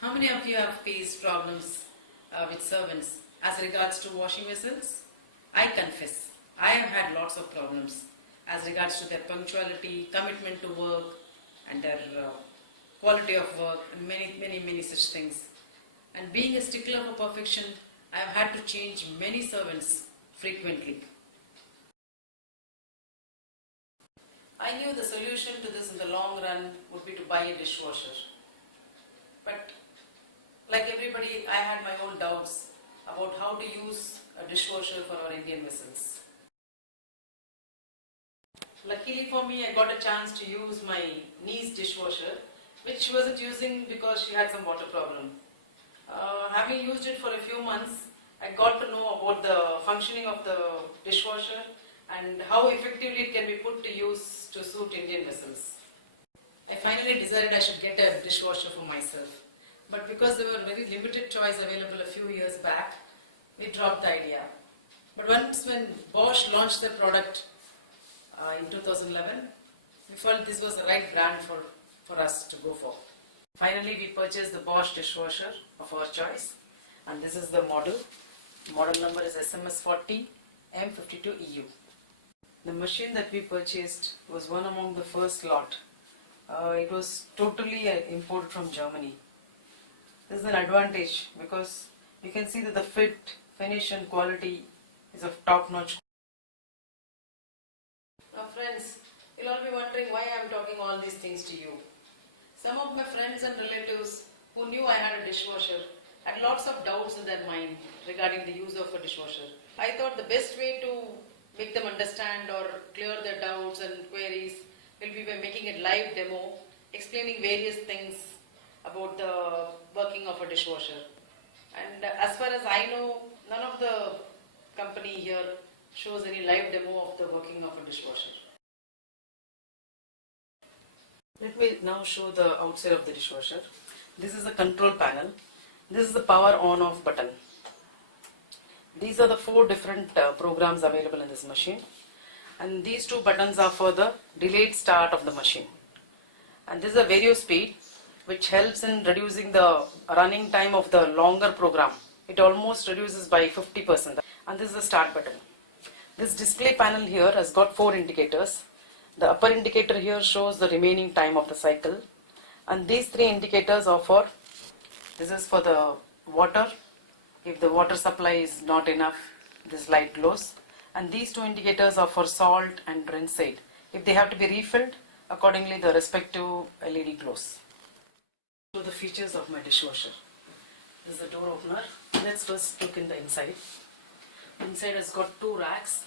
How many of you have faced problems with servants as regards to washing vessels? I confess, I have had lots of problems as regards to their punctuality, commitment to work and their quality of work and many such things. And being a stickler for perfection, I have had to change many servants frequently. I knew the solution to this in the long run would be to buy a dishwasher. But like everybody, I had my own doubts about how to use a dishwasher for our Indian vessels. Luckily for me, I got a chance to use my niece dishwasher, which she wasn't using because she had some water problem. Having used it for a few months, I got to know about the functioning of the dishwasher and how effectively it can be put to use to suit Indian vessels. I finally decided I should get a dishwasher for myself. But because there were very limited choice available a few years back, we dropped the idea. But once when Bosch launched their product in 2011, we felt this was the right brand for us to go for. Finally, we purchased the Bosch dishwasher of our choice, and this is the model. Model number is SMS40 M52EU. The machine that we purchased was one among the first lot. It was totally imported from Germany. This is an advantage because you can see that the fit, finish and quality is of top-notch. Now friends, you'll all be wondering why I am talking all these things to you. Some of my friends and relatives who knew I had a dishwasher had lots of doubts in their mind regarding the use of a dishwasher. I thought the best way to make them understand or clear their doubts and queries will be by making a live demo, explaining various things about the working of a dishwasher. And as far as I know, none of the company here shows any live demo of the working of a dishwasher. Let me now show the outside of the dishwasher. This is the control panel. This is the power on off button. These are the 4 different programs available in this machine. And these 2 buttons are for the delayed start of the machine. And this is a vario speed, which helps in reducing the running time of the longer program. It almost reduces by 50%. And this is the start button. This display panel here has got 4 indicators. The upper indicator here shows the remaining time of the cycle. And these 3 indicators are for, this is for the water. If the water supply is not enough, this light glows. And these 2 indicators are for salt and rinse aid. If they have to be refilled, accordingly the respective LED glows. So the features of my dishwasher. This is the door opener. Let's first look in the inside. Inside has got 2 racks.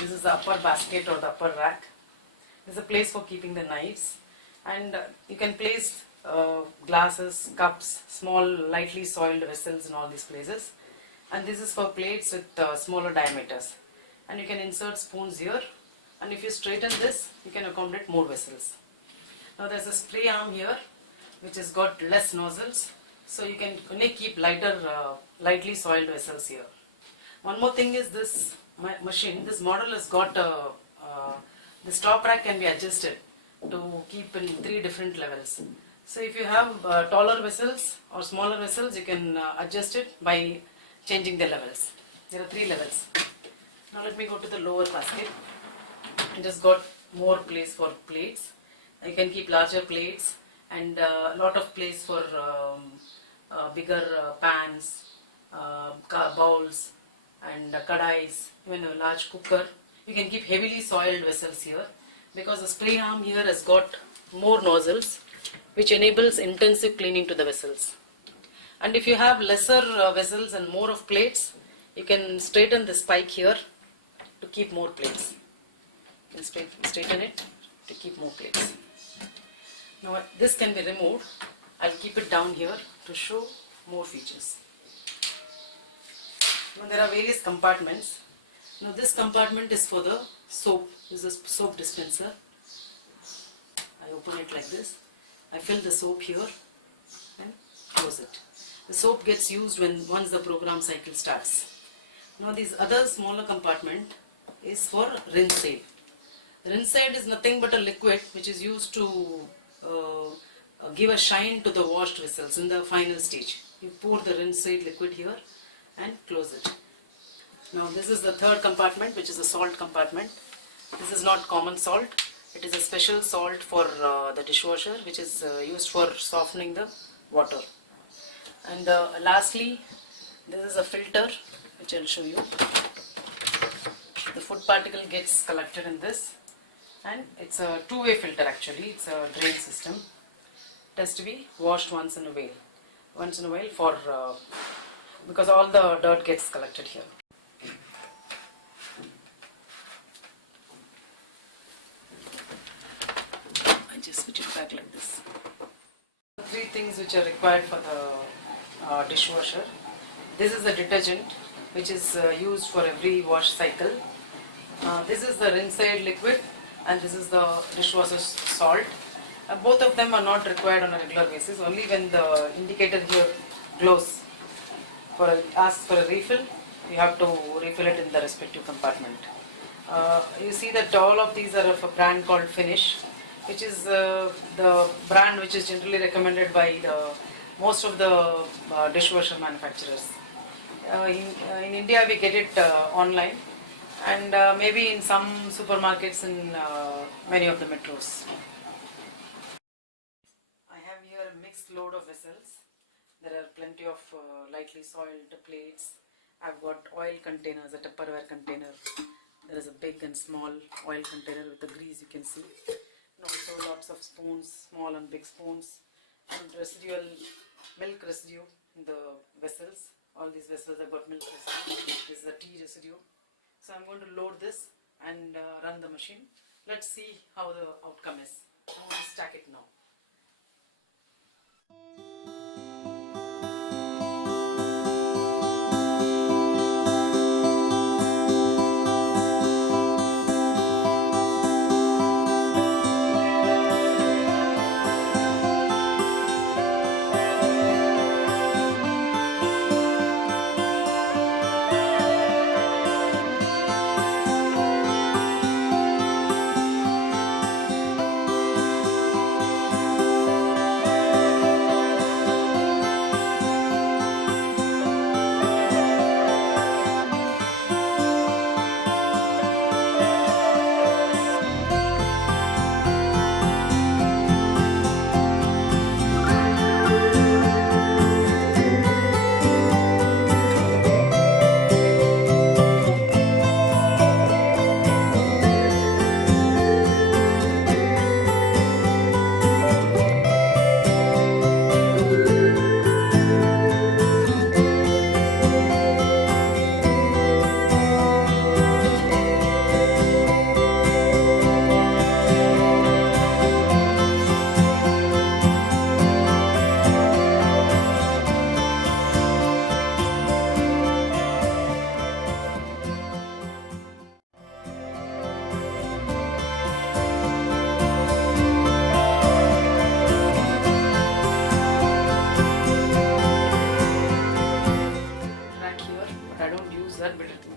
This is the upper basket or the upper rack. This is a place for keeping the knives. And you can place glasses, cups, small lightly soiled vessels in all these places. And this is for plates with smaller diameters. And you can insert spoons here. And if you straighten this, you can accommodate more vessels. Now there's a spray arm here, which has got less nozzles, so you can only keep lightly soiled vessels here. One more thing is this machine, this model has got this top rack can be adjusted to keep in 3 different levels. So if you have taller vessels or smaller vessels, you can adjust it by changing the levels. There are 3 levels. Now let me go to the lower basket. It has got more place for plates. You can keep larger plates and a lot of place for bigger pans, bowls and kadais, even a large cooker. You can keep heavily soiled vessels here because the spray arm here has got more nozzles, which enables intensive cleaning to the vessels. And if you have lesser vessels and more of plates, you can straighten the spike here to keep more plates. You can straighten it to keep more plates. Now this can be removed. I'll keep it down here to show more features. Now there are various compartments. Now this compartment is for the soap. This is a soap dispenser. I open it like this. I fill the soap here and close it. The soap gets used once the program cycle starts. Now this other smaller compartment is for rinse aid. Rinse aid is nothing but a liquid which is used to give a shine to the washed vessels in the final stage. You pour the rinse aid liquid here and close it. Now this is the third compartment, which is the salt compartment. This is not common salt. It is a special salt for the dishwasher, which is used for softening the water. And lastly, this is a filter, which I'll show you. The food particle gets collected in this, and it's a two-way filter actually. It's a drain system. It has to be washed once in a while for because all the dirt gets collected here. I just switch it back like this. Three things which are required for the dishwasher. This is the detergent, which is used for every wash cycle. This is the rinse aid liquid, and this is the dishwasher salt. Both of them are not required on a regular basis. Only when the indicator here glows asks for a refill, you have to refill it in the respective compartment. You see that all of these are of a brand called Finish, which is the brand which is generally recommended by most of the dishwasher manufacturers. In India we get it online, and maybe in some supermarkets in many of the metros. I have here a mixed load of vessels. There are plenty of lightly soiled plates. I've got oil containers, a Tupperware container. There is a big and small oil container with the grease you can see. And also lots of spoons, small and big spoons, and residual milk residue in the vessels. All these vessels have got milk residue. This is the tea residue. So I'm going to load this and run the machine. Let's see how the outcome is. I'm going to stack it now.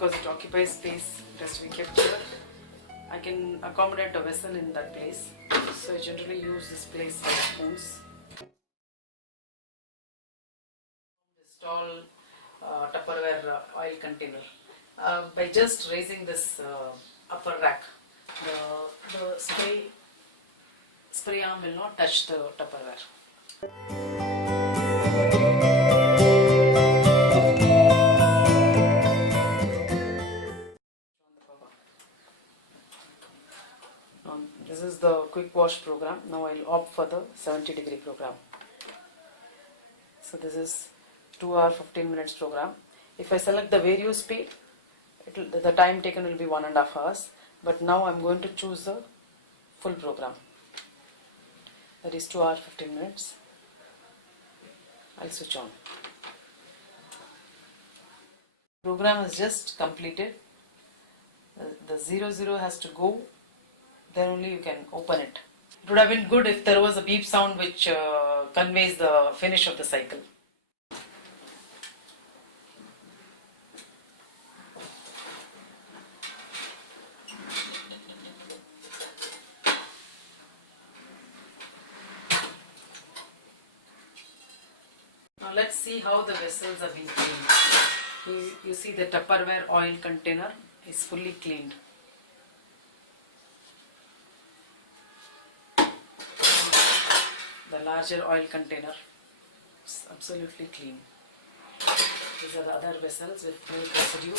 Because it occupies space, it has to be kept here. I can accommodate a vessel in that place, so I generally use this place for spoons. This tall Tupperware oil container. By just raising this upper rack, the spray arm will not touch the Tupperware. This is the quick wash program. Now I'll opt for the 70-degree program. So this is 2 hour 15 minutes program. If I select the various speed, the time taken will be 1.5 hours. But now I'm going to choose the full program. That is 2 hour 15 minutes. I'll switch on. Program is just completed. The 00 has to go. Then only you can open it. It would have been good if there was a beep sound which conveys the finish of the cycle. Now let's see how the vessels have been cleaned. You see the Tupperware oil container is fully cleaned. The larger oil container is absolutely clean. These are the other vessels with milk residue.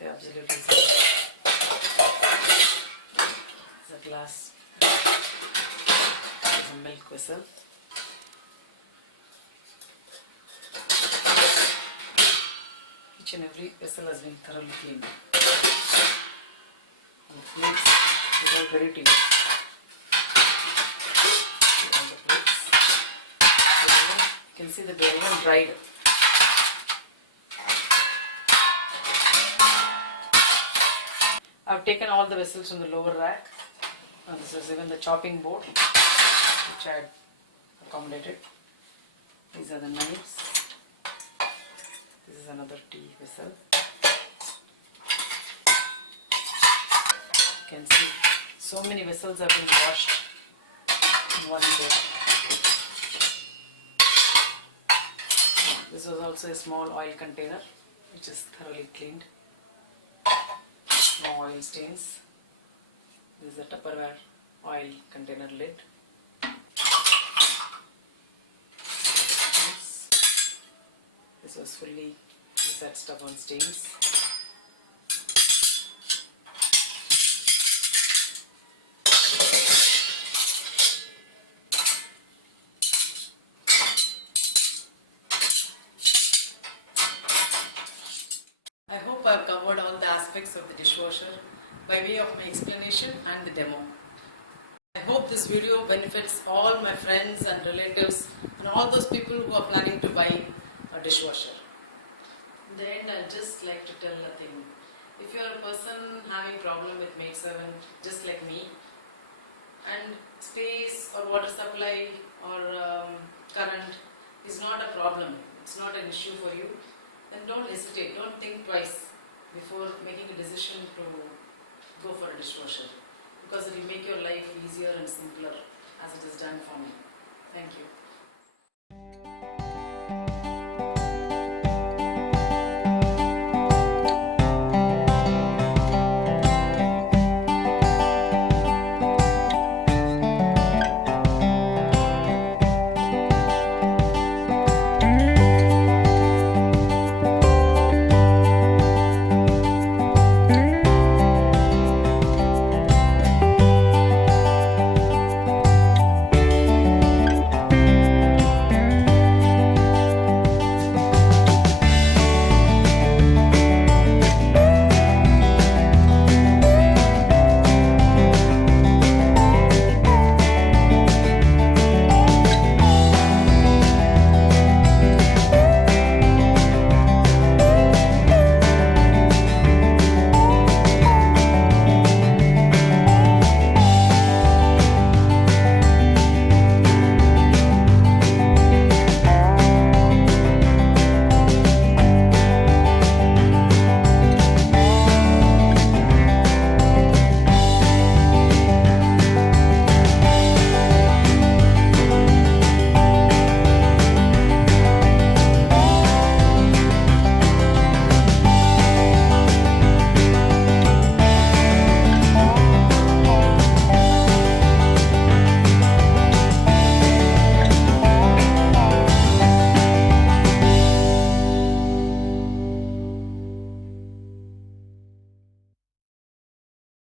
They are absolutely clean. It's a glass. It's a milk vessel. Each and every vessel has been thoroughly cleaned. And the plates is all ready to use. And the plates, you can see that they are even dried. I've taken all the vessels from the lower rack. And this is even the chopping board which I had accommodated. These are the knives. This is another tea vessel. You can see so many vessels have been washed in one day. This was also a small oil container which is thoroughly cleaned. No oil stains. This is the Tupperware oil container lid. This was fully, this had stubborn stains. I hope I've covered all the aspects of the dishwasher by way of my explanation and the demo. I hope this video benefits all my friends and relatives and all those people who are planning to buy a dishwasher. In the end, I'd just like to tell a thing. If you're a person having problem with maid servant, just like me, and space or water supply or current is not a problem, it's not an issue for you, then don't hesitate, don't think twice before making a decision to go for a dishwasher, because it will make your life easier and simpler as it is done.